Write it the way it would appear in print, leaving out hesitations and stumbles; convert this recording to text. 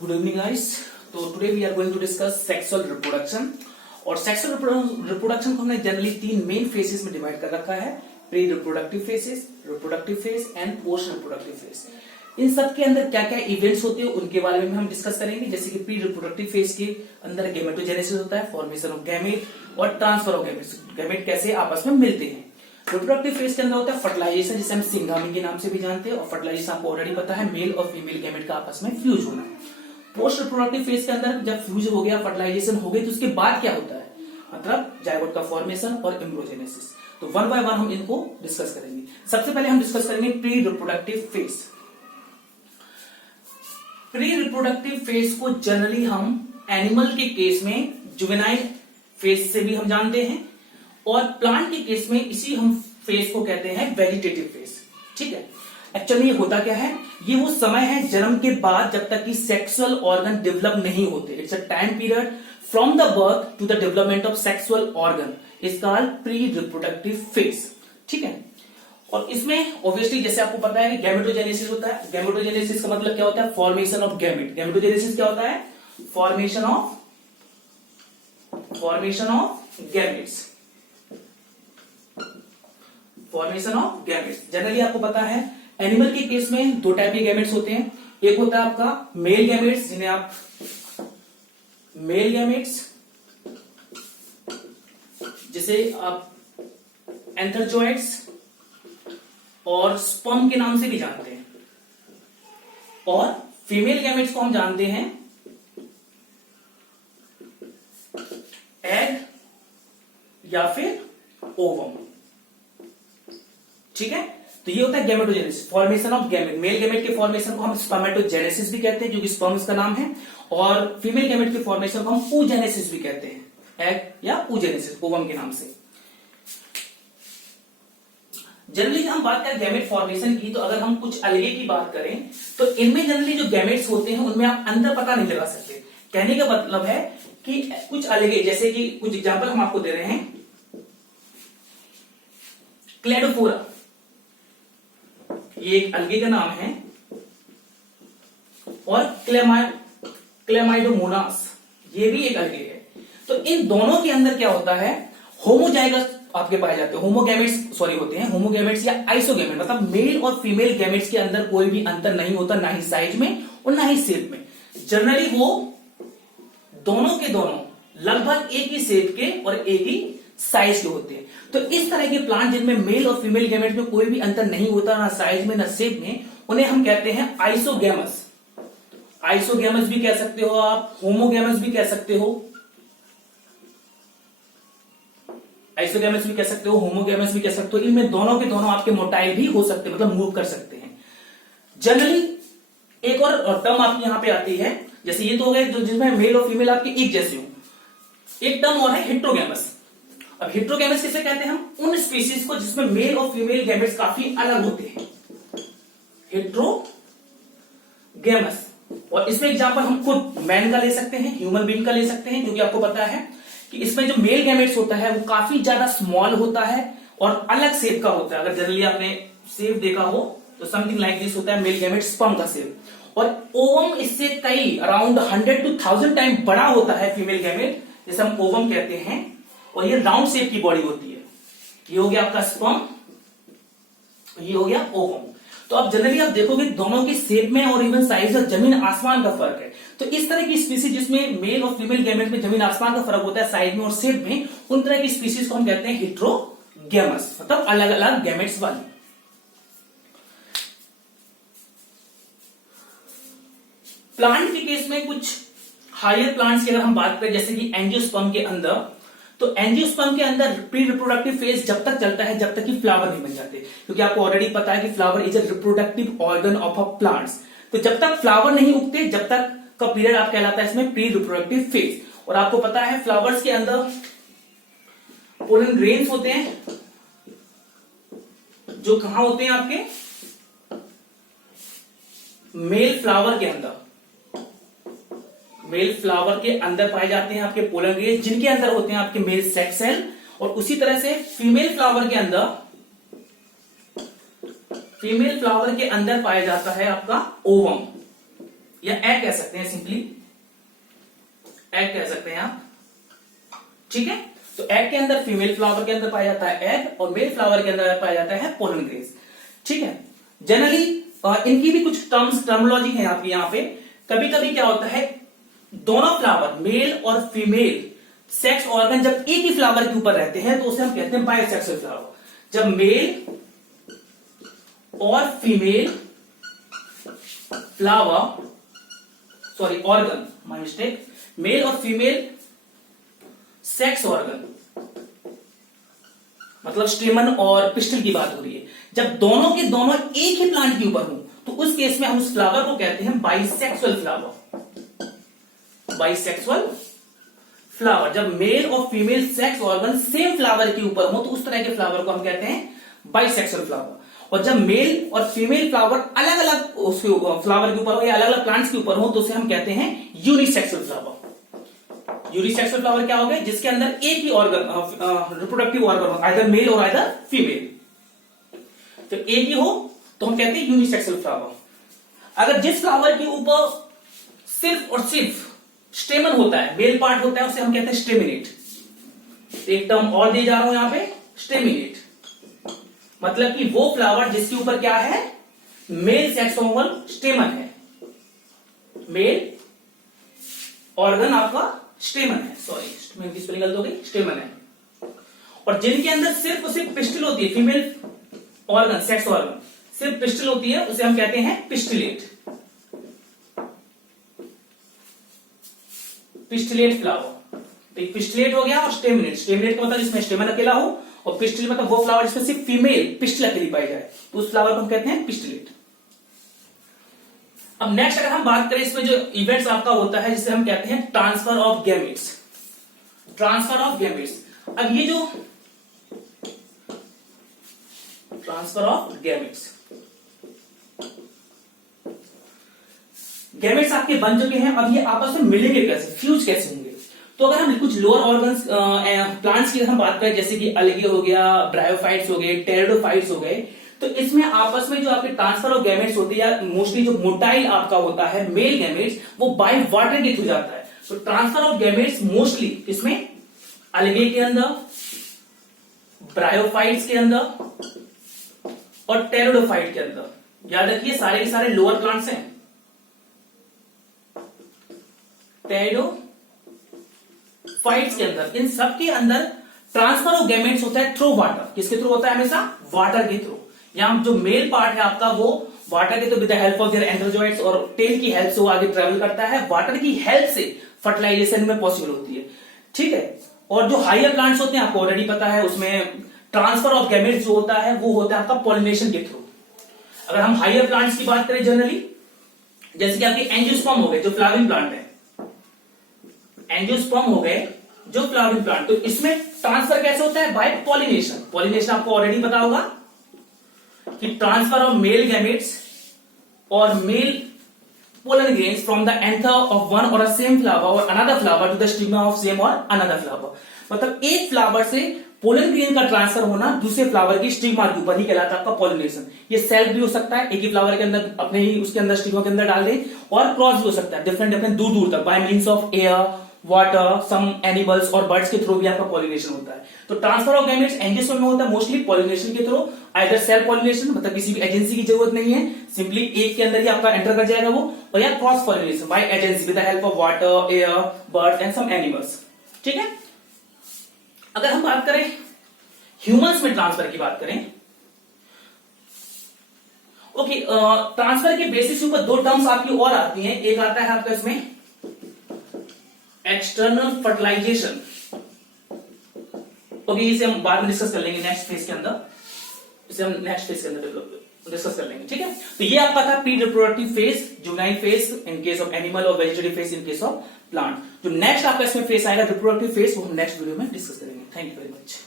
Good evening, guys. तो today we are going to discuss sexual reproduction. और sexual reproduction को हमने generally तीन मेन फेजेस में डिवाइड कर रखा है: pre reproductive phases, reproductive phase and post reproductive phase. इन सब के अंदर क्या क्या इवेंट्स होते हैं उनके बारे में हम डिस्कस करेंगे। जैसे कि प्री रिप्रोडक्टिव फेज के अंदर गैमेटोजेनेसिस होता है, फॉर्मेशन ऑफ गैमेट और ट्रांसफर ऑफ गैमेट, गैमेट कैसे आपस में मिलते हैं। रिप्रोडक्टिव फेज के अंदर होता है फर्टिलाइजेशन, जिसे हम सिंगामी के नाम से भी जानते हैं, और फर्टिलाइजेशन आपको ऑलरेडी पता है, मेल और फीमेल गैमेट का आपस में फ्यूज होना। पोस्ट रिप्रोडक्टिव फेज के अंदर जब फ्यूज हो गया, फर्टिलाइजेशन हो गई, तो उसके बाद क्या होता है, मतलब जायगोट का फॉर्मेशन और एम्ब्रियोजेनेसिस। तो वन बाय वन हम इनको डिस्कस करेंगे। सबसे पहले हम डिस्कस करेंगे pre reproductive phase. Pre reproductive phase को जनरली हम एनिमल के केस में जुवेनाइल फेज से भी हम जानते हैं, और प्लांट के केस में इसी हम फेज को कहते हैं वेजिटेटिव फेज। ठीक है, एक्चुअली ये होता क्या है, ये वो समय है जन्म के बाद जब तक कि सेक्सुअल ऑर्गन डेवलप नहीं होते। It's a time period from the birth to the development of sexual organ is called pre reproductive phase. ठीक है, और इसमें ऑब्वियसली जैसे आपको पता है कि गैमेटोजेनेसिस होता है। गैमेटोजेनेसिस का मतलब क्या होता है, फॉर्मेशन ऑफ गैमेट। गैमेटोजेनेसिस क्या होता है, formation of gametes. Formation of gametes generally आपको पता है एनिमल के केस में दो टाइप के गैमेट्स होते हैं। एक होता है आपका मेल गैमेट्स, जिन्हें आप मेल गैमेट्स, जिसे आप एंथरजोइड्स और स्पर्म के नाम से भी जानते हैं, और फीमेल गैमेट्स को हम जानते हैं एग या फिर ओवम। ठीक है, तो ये होता है gametogenesis, formation of gamete. Male gamete के फॉर्मेशन को हम स्पर्मेटोजेनेसिस भी कहते हैं, जो कि स्पर्म्स का नाम है, और फीमेल गैमेट के फॉर्मेशन को हम oogenesis भी कहते हैं, एग या oogenesis, ओवम के नाम से। जनरली हम बात करें गैमेट फॉर्मेशन की, तो अगर हम कुछ अलगे की बात करें तो इनमें जनरली जो गैमेट्स होते हैं उनमें आप अंदर पता नहीं लगा सकते। कहने का मतलब है कि कुछ अलगे, जैसे कि कुछ एग्जांपल हम आपको दे रहे हैं, क्लेडोफोरा ये एक अलगे का नाम है, और क्लेमाइडोमोनास ये भी एक अलगे है। तो इन दोनों के अंदर क्या होता है, होमोजाइगस आपके पाए जाते हैं, होते हैं होमोगैमेट्स या आइसोगैमेट, मतलब मेल और फीमेल गैमेट्स के अंदर कोई भी अंतर नहीं होता, ना ही साइज में और ना ही शेप में। जनरली वो दोनों के दोनों लगभग एक ही शेप के और एक ही साइज के होते हैं। तो इस तरह के प्लांट जिनमें मेल और फीमेल गैमेट में कोई भी अंतर नहीं होता, ना साइज में ना शेप में, उन्हें हम कहते हैं आइसोगैमस। आइसोगैमस भी कह सकते हो आप, होमोगैमस भी कह सकते हो, आइसोगैमस भी कह सकते हो, होमोगैमस भी कह सकते हो। इनमें दोनों के दोनों आपके मोटाइल भी हो सकते हैं, मतलब मूव कर सकते हैं। जनरली एक और टर्म आपकी यहां पे आती है, जैसे ये तो हो गए जो जिसमें मेल और फीमेल आपके एक जैसे हो। एक टर्म और है हेट्रोगैमस। अब हेट्रोगैमस किसे कहते हैं, हम उन स्पीसीज को जिसमें मेल और फीमेल गैमेट्स काफी अलग होते हैं, हेट्रोगैमस। और इसमें एग्जांपल हम खुद मैन का ले सकते हैं, ह्यूमन बीइंग का ले सकते हैं, क्योंकि आपको पता है कि इसमें जो मेल गैमेट्स होता है वो काफी ज्यादा स्मॉल होता है और अलग शेप का होता है। अगर जनरली आपने शेप देखा हो तो समथिंग लाइक दिस होता है मेल गैमेट, स्पर्म का शेप। और ओवम इससे कई अराउंड 100 to 1000 टाइम बड़ा होता है फीमेल गैमेट, जिसे हम ओवम कहते हैं, और ये राउंड शेप की बॉडी होती है। ये हो गया आपका स्पर्म, ये हो गया ओवम। तो आप जनरली आप देखोगे दोनों की शेप में और इवन साइज और जमीन आसमान का फर्क है। तो इस तरह की स्पीसीज जिसमें मेल और फीमेल गैमेट में जमीन आसमान का फर्क होता है साइज में और शेप में, उन तरह की स्पीसीज को हम कहते हैं हेट्रोगैमस, मतलब अलग अलग गैमेट्स वाली। प्लांट के केस में कुछ हायर प्लांट्स की अगर हम बात करें, जैसे कि एंजियोस्पर्म के अंदर, तो एंजियोस्पर्म के अंदर प्री रिप्रोडक्टिव फेज जब तक चलता है जब तक कि फ्लावर नहीं बन जाते, क्योंकि आपको ऑलरेडी पता है कि flower is a reproductive organ of a plants. तो जब तक फ्लावर नहीं उगते, जब तक का पीरियड आप कहलाता है इसमें प्री रिप्रोडक्टिव फेज। और आपको पता है फ्लावर्स के अंदर पोलन ग्रेन्स होते हैं, जो कहां होते हैं आपके मेल फ्लावर के अंदर। मेल फ्लावर के अंदर पाए जाते हैं आपके पोलन ग्रेन्स, जिनके अंदर होते हैं आपके मेल सेक्स सेल। और उसी तरह से फीमेल फ्लावर के अंदर पाया जाता है आपका ओवम। या एग कह सकते हैं, सिंपली एग कह सकते हैं आप, ठीक है। तो एग के अंदर, फीमेल फ्लावर के अंदर पाया जाता है एग, और मेल फ्लावर के अंदर पाया जाता है पोलन ग्रेन्स, ठीक है। जनरली इनकी भी कुछ टर्मोलॉजी है आपकी यहाँ पे। कभी कभी क्या होता है, दोनों फ्लावर मेल और फीमेल सेक्स ऑर्गन जब एक ही फ्लावर के ऊपर रहते हैं तो उसे हम कहते हैं बाइसेक्सुअल फ्लावर। जब मेल और female flower, sorry organ, my mistake, male और फीमेल सेक्स ऑर्गन मतलब स्टेमन और पिस्टल की बात हो रही है, जब दोनों के दोनों एक ही प्लांट के ऊपर हो तो उस केस में हम उस फ्लावर को कहते हैं बाइसेक्सुअल फ्लावर। बाइसेक्सुअल फ्लावर, जब मेल और female sex organ same flower के ऊपर हो तो उस तरह के फ्लावर को हम कहते हैं बाइसेक्सुअल फ्लावर। और जब मेल और फीमेल फ्लावर अलग अलग उसके फ्लावर के ऊपर हो या अलग अलग प्लांट्स के ऊपर हो तो उसे हम कहते हैं यूनिसेक्सुअल फ्लावर। यूनिसेक्सुअल फ्लावर क्या हो गया, जिसके अंदर एक ही organ, reproductive organ, either male और आइदर फीमेल, तो एक ही हो तो हम कहते हैं यूनिसेक्सुअल फ्लावर। अगर जिस फ्लावर के ऊपर सिर्फ और सिर्फ स्टेमन होता है, मेल पार्ट होता है, उसे हम कहते हैं स्टेमिनेट। एक टर्म और दे जा रहा हूं यहां पे, स्टेमिनेट, मतलब कि वो फ्लावर जिसके ऊपर क्या है, मेल सेक्स ऑर्गन स्टेमन है, मेल ऑर्गन आपका स्टेमन है, सॉरी मेरी स्पेलिंग गलत हो गई, स्टेमन है। और जिनके अंदर सिर्फ और सिर्फ पिस्टल होती है, फीमेल ऑर्गन, सेक्स ऑर्गन सिर्फ पिस्टल होती है, उसे हम कहते हैं पिस्टिलेट, पिस्टिलेट फ्लावर। तो पिस्टिलेट हो गया और स्टेमिनेट। स्टेमिनेट का मतलब जिसमें स्टेमन अकेला हो, और पिस्टिल मतलब वो फ्लावर जिसमें सिर्फ फीमेल पिस्टल अकेली पाई जाए, तो उस फ्लावर को हम कहते हैं पिस्टिलेट। अब नेक्स्ट अगर हम बात करें, इसमें जो इवेंट्स आपका होता है जिसे हम कहते हैं transfer of gametes. Transfer of gametes, अब ये जो ट्रांसफर ऑफ गैमेट्स, गैमेट्स आपके बन चुके हैं, अब ये आपस में मिलेंगे कैसे, फ्यूज कैसे होंगे। तो अगर हम कुछ लोअर ऑर्गन्स प्लांट्स की हम बात करें, जैसे कि अलगी हो गया, ब्रायोफाइट्स हो गए, टेरिडोफाइट्स हो गए, तो इसमें आपस में जो आपके ट्रांसफर ऑफ गैमेट्स होते हैं, या मोस्टली जो मोटाइल आपका होता है मेल गैमेट्स, वो बाय वाटर के थ्रू जाता है। तो ट्रांसफर ऑफ गैमेट्स मोस्टली इसमें अलगे के अंदर, ब्रायोफाइट्स के अंदर और टेरिडोफाइट के अंदर। याद रखिए सारे के सारे लोअर प्लांट्स हैं। टेरिडोफाइट्स के अंदर, इन सब के अंदर ट्रांसफर ऑफ गैमेट्स होता है थ्रू वाटर। किसके थ्रू होता है, हमेशा वाटर के थ्रू। यहां जो मेल पार्ट है आपका वो वाटर के through with the help of their antherozoids और टेल की हेल्प से वो आगे ट्रेवल करता है। वाटर की हेल्प से फर्टिलाइजेशन में पॉसिबल होती है, ठीक है। और जो हायर प्लांट्स होते हैं आपको ऑलरेडी पता है, उसमें ट्रांसफर ऑफ गैमेट्स जो होता है वो होता है आपका पॉलिनेशन के थ्रू। अगर हम हायर प्लांट्स की बात करें जनरली, जैसे कि आपके एंजियोस्पर्म हो गए जो फ्लावरिंग प्लांट है, एंजियोस्पर्म हो गए जो फ्लावरिंग प्लांट, तो इसमें ट्रांसफर कैसे होता है, बाय पॉलिनेशन। पॉलिनेशन आपको ऑलरेडी पता होगा कि ट्रांसफर ऑफ मेल गैमेट्स और male pollen grains from the anther of one और सेम फ्लावर और another flower to the stigma of same और अनदर फ्लावर। मतलब एक फ्लावर से पोलन ग्रेन का ट्रांसफर होना दूसरे फ्लावर की स्टिग्मा के ऊपर ही कहलाता है आपका पॉलिनेशन। ये सेल्फ भी हो सकता है, एक ही फ्लावर के अंदर अपने ही उसके अंदर स्टिग्मा के अंदर डाल दे, और क्रॉस भी हो सकता है डिफरेंट डिफरेंट दूर दूर तक, by means of air, water, some animals और बर्ड्स के थ्रू भी आपका पॉलिनेशन होता है। तो ट्रांसफर ऑफ गैमेट्स एंजियोस्पर्म में होता है मोस्टली पॉलिनेशन के थ्रू, आइदर सेल्फ पॉलिनेशन, मतलब किसी भी एजेंसी की जरूरत नहीं है, सिंपली एक के अंदर ही आपका एंटर कर जाएगा वो, और या cross pollination by agency with the help of water, air, birds and some animals, ठीक है। अगर हम बात करें ह्यूमंस में ट्रांसफर की बात करें, ओके, ट्रांसफर के बेसिस के ऊपर दो टर्म्स आपकी और आती हैं। एक आता है आपका इसमें एक्सटर्नल फर्टिलाइजेशन, ओके, इसे हम बाद में डिस्कस कर लेंगे नेक्स्ट फेज के अंदर, इसे हम नेक्स्ट फेज के अंदर डिस्कस कर लेंगे, ठीक है। तो ये आपका था pre reproductive phase, juvenile phase in case of animal और vegetative phase in case of plant. जो नेक्स्ट आपका इसमें फेज आएगा रिप्रोडक्टिव फेज, वो हम नेक्स्ट वीडियो में डिस्कस करेंगे। Thank you very much.